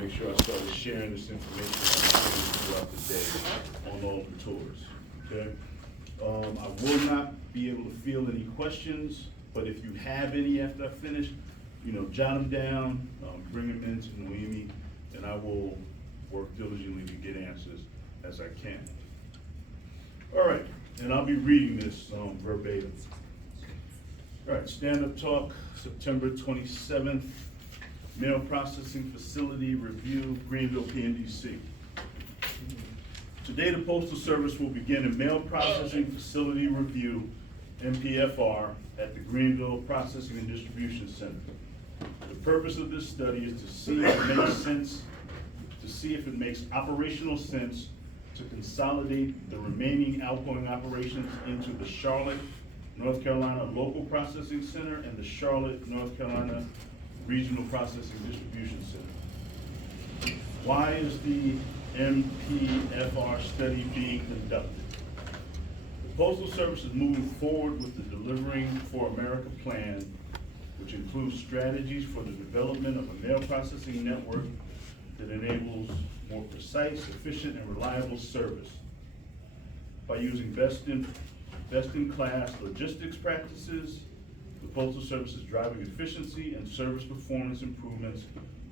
make sure I started sharing this information throughout the day on all the tours, okay? I will not be able to field any questions, but if you have any after I finish, jot them down, bring them into Noemi, and I will work diligently to get answers as I can. All right, and I'll be reading this verbatim. All right, stand-up talk, September 27th, mail processing facility review, Greenville, P&DC. Today, the Postal Service will begin a mail processing facility review, MPFR, at the Greenville Processing and Distribution Center. The purpose of this study is to see if it makes sense, if it makes operational sense to consolidate the remaining outgoing operations into the Charlotte, North Carolina Local Processing Center and the Charlotte, North Carolina Regional Processing Distribution Center. Why is the MPFR study being conducted? The Postal Service is moving forward with the Delivering for America plan, which includes strategies for the development of a mail processing network that enables more precise, efficient, and reliable service. By using best-in-class logistics practices, the Postal Service is driving efficiency and service performance improvements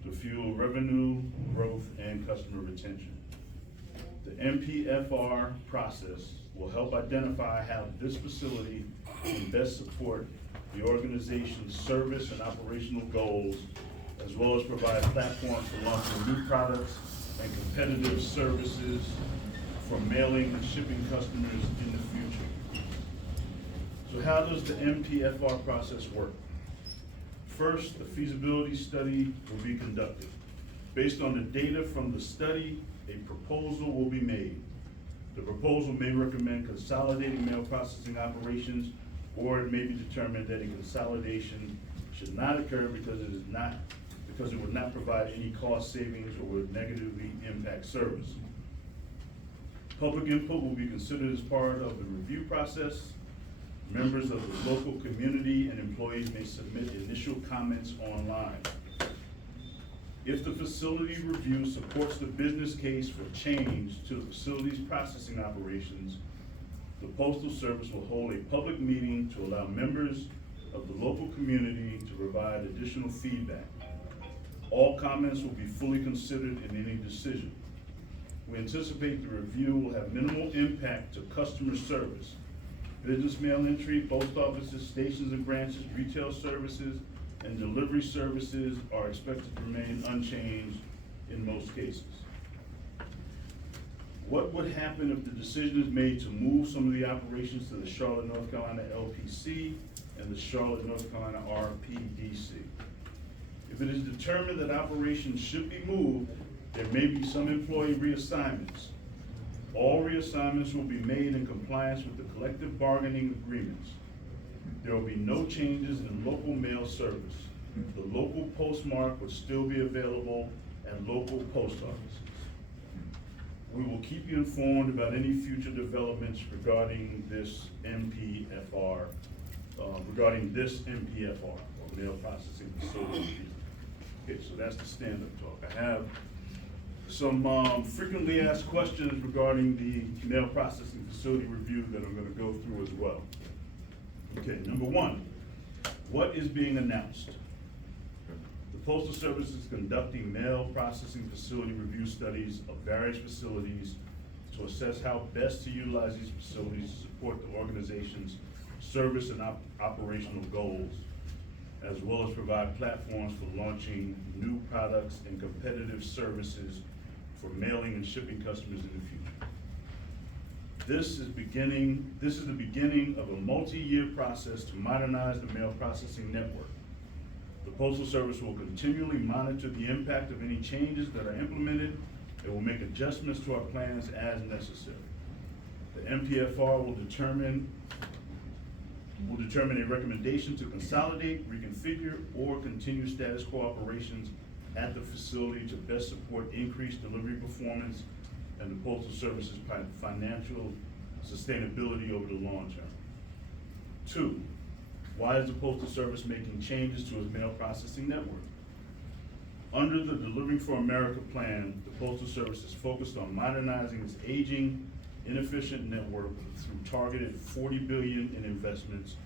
to fuel revenue, growth, and customer retention. The MPFR process will help identify how this facility can best support the organization's service and operational goals, as well as provide platforms for launching new products and competitive services for mailing and shipping customers in the future. So how does the MPFR process work? First, a feasibility study will be conducted. Based on the data from the study, a proposal will be made. The proposal may recommend consolidating mail processing operations, or it may be determined that a consolidation should not occur because it would not provide any cost savings or would negatively impact service. Public input will be considered as part of the review process. Members of the local community and employees may submit initial comments online. If the facility review supports the business case for change to the facility's processing operations, the Postal Service will hold a public meeting to allow members of the local community to provide additional feedback. All comments will be fully considered in any decision. We anticipate the review will have minimal impact to customer service. Business mail entry, post offices, stations and branches, retail services, and delivery services are expected to remain unchanged in most cases. What would happen if the decision is made to move some of the operations to the Charlotte, North Carolina LPC and the Charlotte, North Carolina RPDC? If it is determined that operations should be moved, there may be some employee reassignments. All reassignments will be made in compliance with the collective bargaining agreements. There will be no changes in local mail service. The local postmark would still be available at local post offices. We will keep you informed about any future developments regarding this MPFR, or mail processing facility. Okay, so that's the stand-up talk. I have some frequently asked questions regarding the mail processing facility review that I'm going to go through as well. Okay, number one, what is being announced? The Postal Service is conducting mail processing facility review studies of various facilities to assess how best to utilize these facilities to support the organization's service and operational goals, as well as provide platforms for launching new products and competitive services for mailing and shipping customers in the future. This is the beginning of a multi-year process to modernize the mail processing network. The Postal Service will continually monitor the impact of any changes that are implemented and will make adjustments to our plans as necessary. The MPFR will determine a recommendation to consolidate, reconfigure, or continue status quo operations at the facility to best support increased delivery performance and the Postal Service's financial sustainability over the long term. 2, why is the Postal Service making changes to its mail processing network? Under the Delivering for America plan, the Postal Service is focused on modernizing its aging, inefficient network through targeted $40 billion in investments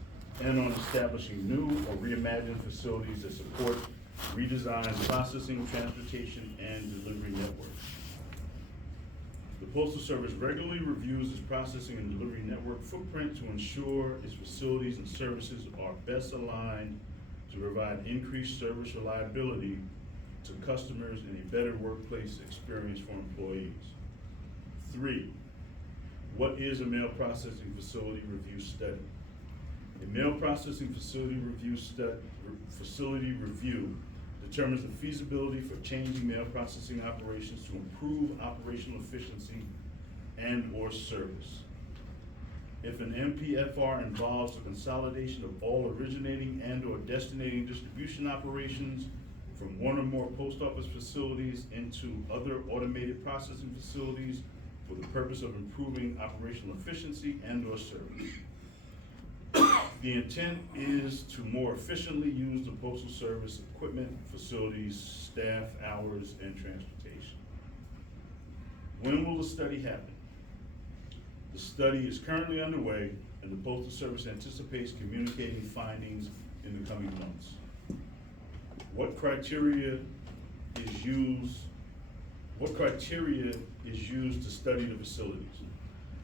and on establishing new or reimagined facilities that support redesigned processing, transportation, and delivery networks. The Postal Service regularly reviews its processing and delivery network footprint to ensure its facilities and services are best aligned to provide increased service reliability to customers and a better workplace experience for employees. 3, what is a mail processing facility review study? A mail processing facility review determines the feasibility for changing mail processing operations to improve operational efficiency and or service. If an MPFR involves the consolidation of all originating and or destinating distribution operations from one or more post office facilities into other automated processing facilities for the purpose of improving operational efficiency and or service. The intent is to more efficiently use the Postal Service equipment, facilities, staff, hours, and transportation. When will the study happen? The study is currently underway, and the Postal Service anticipates communicating findings in the coming months. What criteria is used to study the facilities?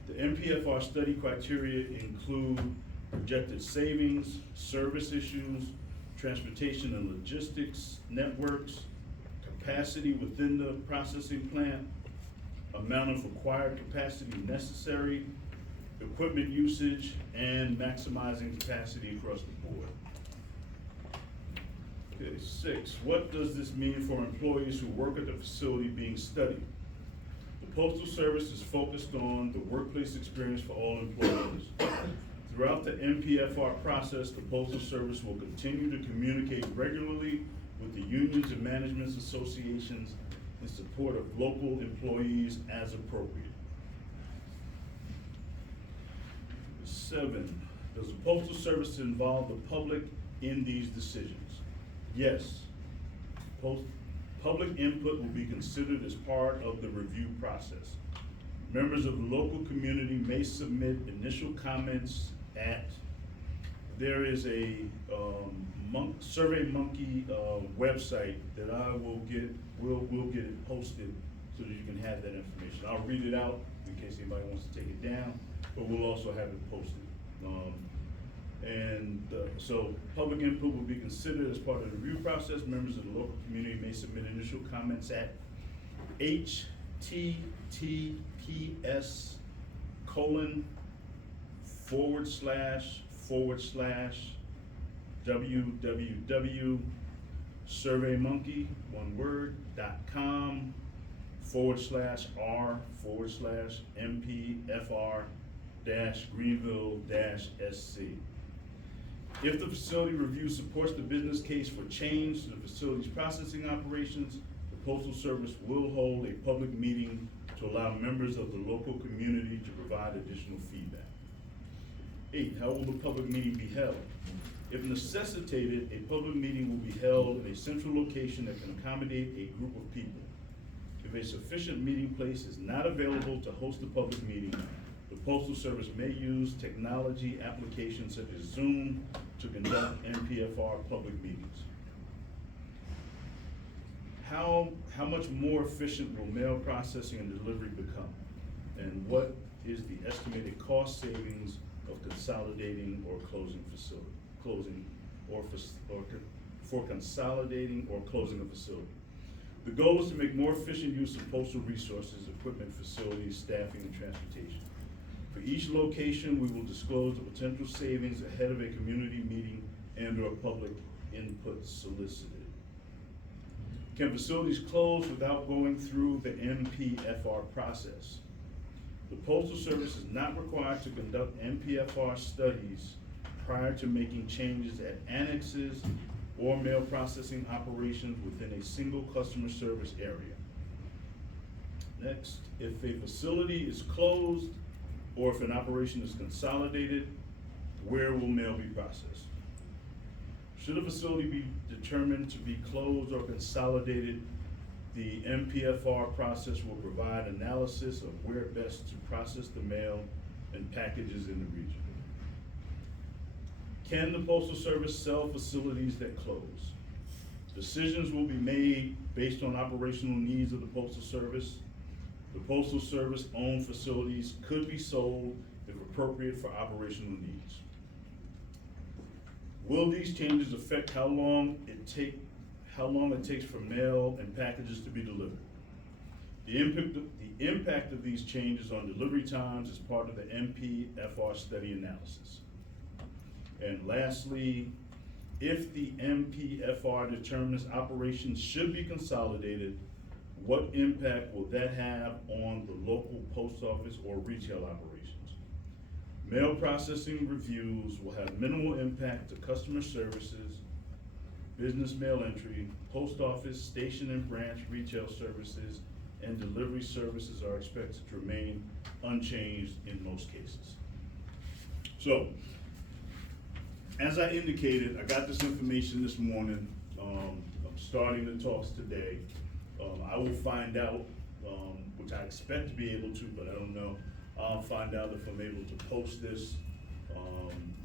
The MPFR study criteria include projected savings, service issues, transportation and logistics networks, capacity within the processing plant, amount of acquired capacity necessary, equipment usage, and maximizing capacity across the board. Okay, 6, what does this mean for employees who work at the facility being studied? The Postal Service is focused on the workplace experience for all employees. Throughout the MPFR process, the Postal Service will continue to communicate regularly with the unions and management associations in support of local employees as appropriate. 7, does the Postal Service involve the public in these decisions? Yes. Public input will be considered as part of the review process. Members of the local community may submit initial comments there is a SurveyMonkey website that I will get, we'll get it posted so that you can have that information. I'll read it out in case anybody wants to take it down, but we'll also have it posted. So public input will be considered as part of the review process. Members of the local community may submit initial comments at https://www.surveymonkey.com/r/MPFR-Greenville-SC. If the facility review supports the business case for change to the facility's processing operations, the Postal Service will hold a public meeting to allow members of the local community to provide additional feedback. 8, how will the public meeting be held? If necessitated, a public meeting will be held in a central location that can accommodate a group of people. If a sufficient meeting place is not available to host a public meeting, the Postal Service may use technology applications such as Zoom to conduct MPFR public meetings. How much more efficient will mail processing and delivery become? And what is the estimated cost savings of consolidating or closing consolidating or closing a facility? The goal is to make more efficient use of postal resources, equipment, facilities, staffing, and transportation. For each location, we will disclose the potential savings ahead of a community meeting and/or public input solicited. Can facilities close without going through the MPFR process? The Postal Service is not required to conduct MPFR studies prior to making changes at annexes or mail processing operations within a single customer service area. Next, if a facility is closed or if an operation is consolidated, where will mail be processed? Should a facility be determined to be closed or consolidated, the MPFR process will provide analysis of where best to process the mail and packages in the region. Can the Postal Service sell facilities that close? Decisions will be made based on operational needs of the Postal Service. The Postal Service-owned facilities could be sold if appropriate for operational needs. Will these changes affect how long it takes for mail and packages to be delivered? The impact of these changes on delivery times is part of the MPFR study analysis. And lastly, if the MPFR determines operations should be consolidated, what impact will that have on the local post office or retail operations? Mail processing reviews will have minimal impact to customer services, business mail entry, post office, station and branch retail services, and delivery services are expected to remain unchanged in most cases. So, as I indicated, I got this information this morning. I'm starting the talks today. I will find out, which I expect to be able to, but I don't know. I'll find out if I'm able to post this,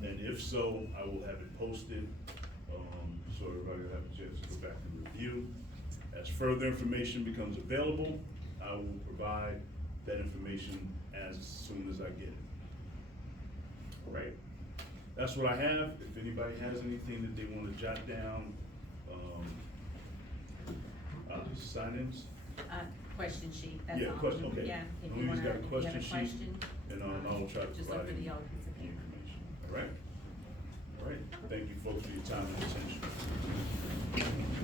and if so, I will have it posted, so everybody will have a chance to go back and review. As further information becomes available, I will provide that information as soon as I get it. All right. That's what I have. If anybody has anything that they want to jot down, sign-ins? Question sheet, that's Yeah, all. question, okay. Yeah, if you Louise wanna, got a if you have a question sheet, question. and I will try to Just provide look for the you yellow piece of paper. information. All right? All right. Thank you folks for your time and attention.